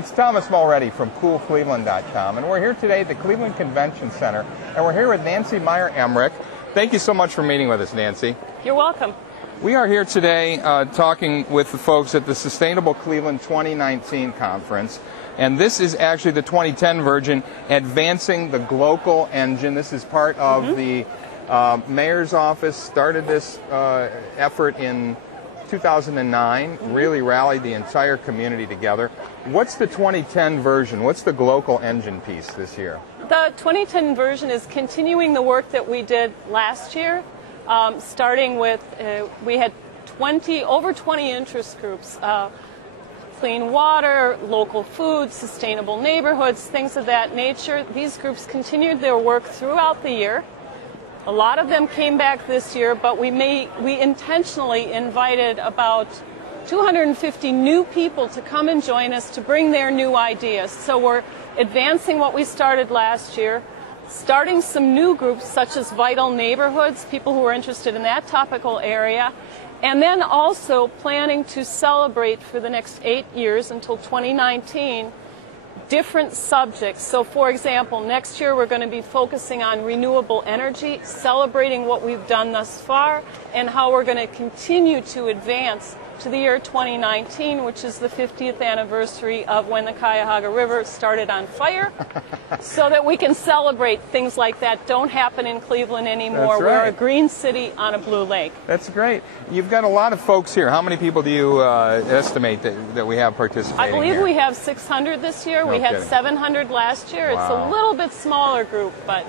it's Thomas Mulready from CoolCleveland.com, and we're here today at the Cleveland Convention Center, and we're here with Nancy Meyer-Emerick. Thank you so much for meeting with us, Nancy. You're welcome. We are here today talking with the folks at the Sustainable Cleveland 2019 conference, and this is actually the 2010 version, Advancing the Glocal Engine. This is part of the mayor's office, started this effort in 2009, really rallied the entire community together. What's the 2010 version? What's the Glocal Engine piece this year? The 2010 version is continuing the work that we did last year, starting with, we had over 20 interest groups, clean water, local food, sustainable neighborhoods, things of that nature. These groups continued their work throughout the year. A lot of them came back this year, but we intentionally invited about 250 new people to come and join us to bring their new ideas. So we're advancing what we started last year, starting some new groups such as Vital Neighborhoods, people who are interested in that topical area, and then also planning to celebrate for the next 8 years until 2019 different subjects. So for example, next year we're going to be focusing on renewable energy, celebrating what we've done thus far and how we're going to continue to advance to the year 2019, which is the 50th anniversary of when the Cuyahoga River started on fire, so that we can celebrate things like that don't happen in Cleveland anymore. That's right. We're a green city on a blue lake. That's great. You've got a lot of folks here. How many people do you estimate that we have participating? I believe here? We have 600 this year. No we had kidding. 700 last year. Wow. It's a little bit smaller group, but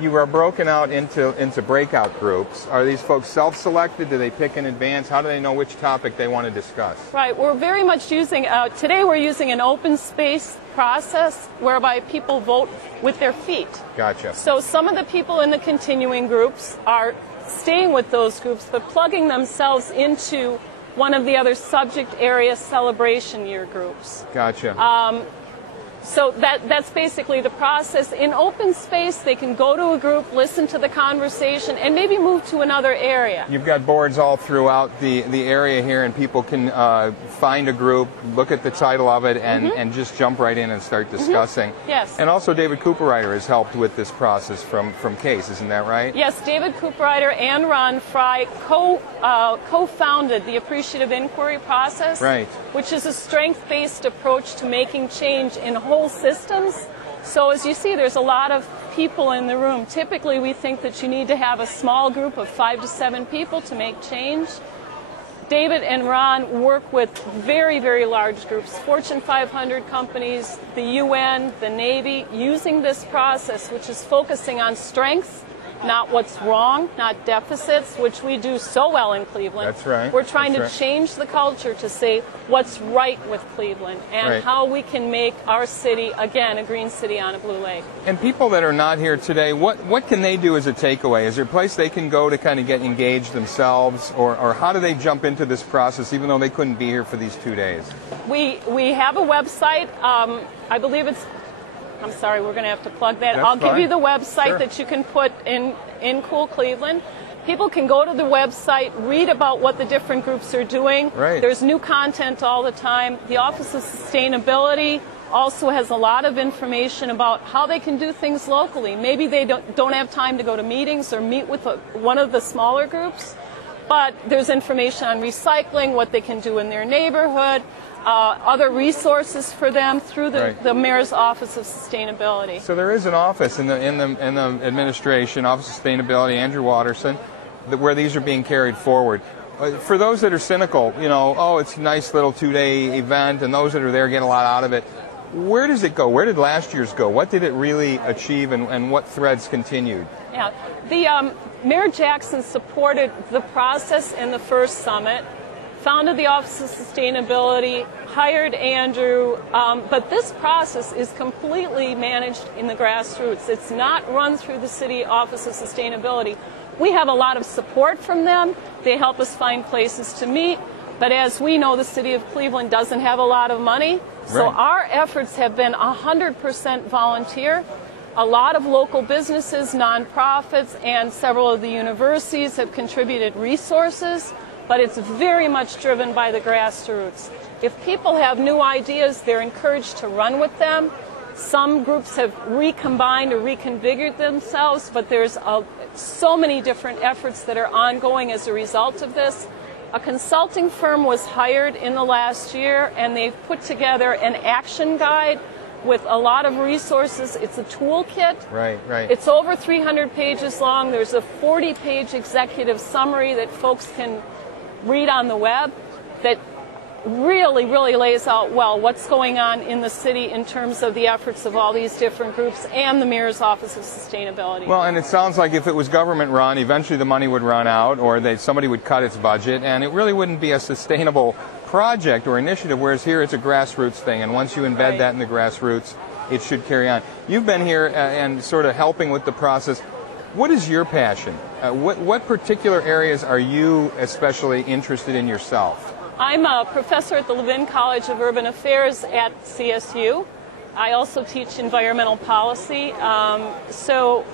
you are broken out into breakout groups. Are these folks self-selected? Do they pick in advance? How do they know which topic they want to discuss? right. We're very much using, today we're using an open space process whereby people vote with their feet. Gotcha. So some of the people in the continuing groups are staying with those groups, but plugging themselves into one of the other subject area celebration year groups. Gotcha. So that's basically the process. In open space, they can go to a group, listen to the conversation, and maybe move to another area. You've got boards all throughout the area here, and people can find a group, look at the title of it, and just jump right in and start discussing. Yes. And also David Cooperrider has helped with this process from CASE, isn't that right? Yes, David Cooperrider and Ron Fry co-founded the Appreciative Inquiry process, Right. which is a strength-based approach to making change in whole systems. So as you see, there's a lot of people in the room. Typically, we think that you need to have a small group of 5 to 7 people to make change. David and Ron work with very, very large groups, Fortune 500 companies, the UN, the Navy, using this process, which is focusing on strengths, not what's wrong, not deficits, which we do so well in Cleveland. That's right. We're trying That's to change the culture to say what's right with Cleveland and Right. how we can make our city, again, a green city on a blue lake. And people that are not here today, what can they do as a takeaway? Is there a place they can go to kind of get engaged themselves, or how do they jump into this process even though they couldn't be here for these 2 days? We have a website. I believe it's, I'm sorry, we're going to have to plug that. That's I'll give fine. you the website Sure. that you can put in Cool Cleveland. People can go to the website, read about what the different groups are doing. Right. There's new content all the time. The Office of Sustainability also has a lot of information about how they can do things locally. Maybe they don't have time to go to meetings or meet with one of the smaller groups, but there's information on recycling, what they can do in their neighborhood, other resources for them through the Mayor's Office of Sustainability. So there is an office in the administration, Office of Sustainability, Andrew Watterson, where these are being carried forward. For those that are cynical, oh, it's a nice little 2-day event, and those that are there get a lot out of it. Where does it go? Where did last year's go? What did it really achieve, and what threads continued? Yeah, the Mayor Jackson supported the process in the first summit, founded the Office of Sustainability, hired Andrew, but this process is completely managed in the grassroots. It's not run through the City Office of Sustainability. We have a lot of support from them. They help us find places to meet, but as we know, the City of Cleveland doesn't have a lot of money, so our efforts have been 100% volunteer. A lot of local businesses, nonprofits, and several of the universities have contributed resources. but it's very much driven by the grassroots. If people have new ideas, they're encouraged to run with them. Some groups have recombined or reconfigured themselves, but there's so many different efforts that are ongoing as a result of this. A consulting firm was hired in the last year, and they've put together an action guide with a lot of resources. It's a toolkit. Right. It's over 300 pages long. There's a 40-page executive summary that folks can read on the web that really lays out well what's going on in the city in terms of the efforts of all these different groups and the Mayor's Office of Sustainability. Well, and it sounds like if it was government run, eventually the money would run out, or somebody would cut its budget, and it really wouldn't be a sustainable project or initiative, whereas here it's a grassroots thing, and once you embed that in the grassroots, it should carry on. You've been here and sort of helping with the process. What is your passion? What particular areas are you especially interested in yourself? I'm a professor at the Levin College of Urban Affairs at CSU. I also teach environmental policy. So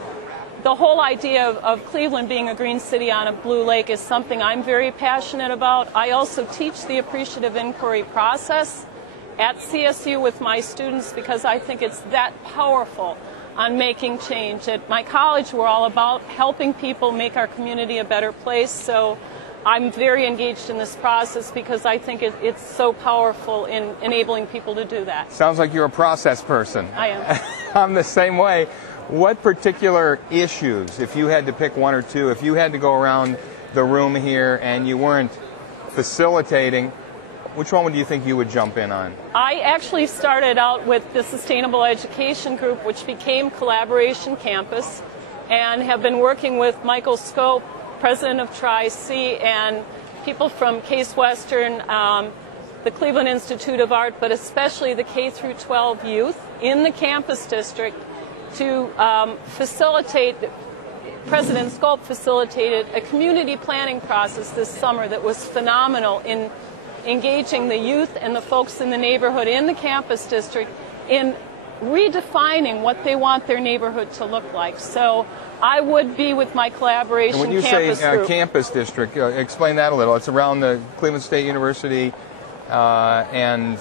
the whole idea of Cleveland being a green city on a blue lake is something I'm very passionate about. I also teach the Appreciative Inquiry process at CSU with my students because I think it's that powerful on making change. At my college, we're all about helping people make our community a better place. So I'm very engaged in this process because I think it's so powerful in enabling people to do that. Sounds like you're a process person. I am. I'm the same way. What particular issues, if you had to pick one or two, if you had to go around the room here and you weren't facilitating, which one would you think you would jump in on? I actually started out with the Sustainable Education Group, which became Collaboration Campus, and have been working with Michael Scope, president of Tri-C, and people from Case Western, the Cleveland Institute of Art, but especially the K through 12 youth in the campus district to facilitate. President Scope facilitated a community planning process this summer that was phenomenal in engaging the youth and the folks in the neighborhood in the campus district in redefining what they want their neighborhood to look like. So I would be with my collaboration campus group. When you say campus district, explain that a little. It's around the Cleveland State University and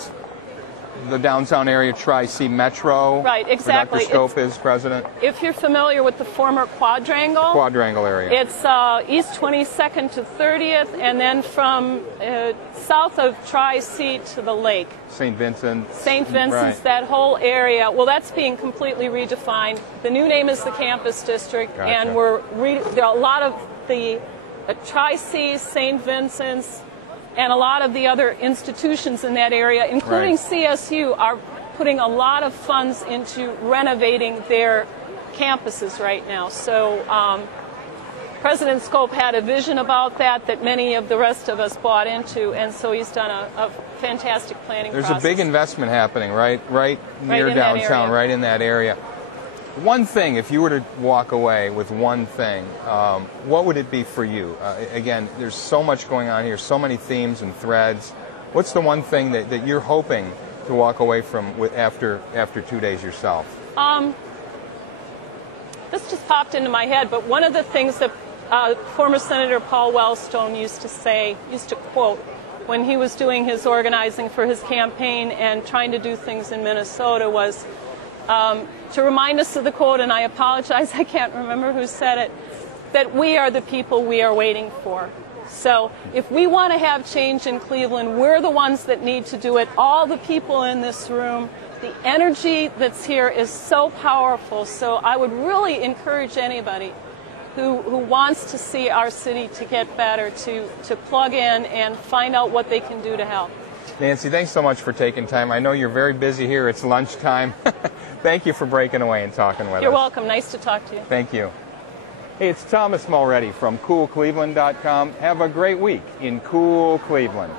the downtown area, Tri-C Metro. Right, exactly. Dr. Scope is president. If you're familiar with the former Quadrangle area. It's East 22nd to 30th, and then from south of Tri-C to the lake. St. Vincent's, right. That whole area. Well, that's being completely redefined. The new name is the Campus District, gotcha. And there are a lot of the Tri-C, St. Vincent's, and a lot of the other institutions in that area, including CSU, are putting a lot of funds into renovating their campuses right now. So President Scope had a vision about that many of the rest of us bought into, and so he's done a fantastic planning process. There's a big investment happening right near downtown, right in that area. One thing, if you were to walk away with one thing, what would it be for you? Again, there's so much going on here, so many themes and threads. What's the one thing that you're hoping to walk away from after 2 days yourself? This just popped into my head, but one of the things that former Senator Paul Wellstone used to quote when he was doing his organizing for his campaign and trying to do things in Minnesota was to remind us of the quote, and I apologize, I can't remember who said it, that we are the people we are waiting for. So if we want to have change in Cleveland, we're the ones that need to do it. All the people in this room, the energy that's here is so powerful. So I would really encourage anybody who wants to see our city to get better to plug in and find out what they can do to help. Nancy, thanks so much for taking time. I know you're very busy here. It's lunchtime. Thank you for breaking away and talking with us. You're welcome. Nice to talk to you. Thank you. Hey, it's Thomas Mulready from CoolCleveland.com. Have a great week in cool Cleveland.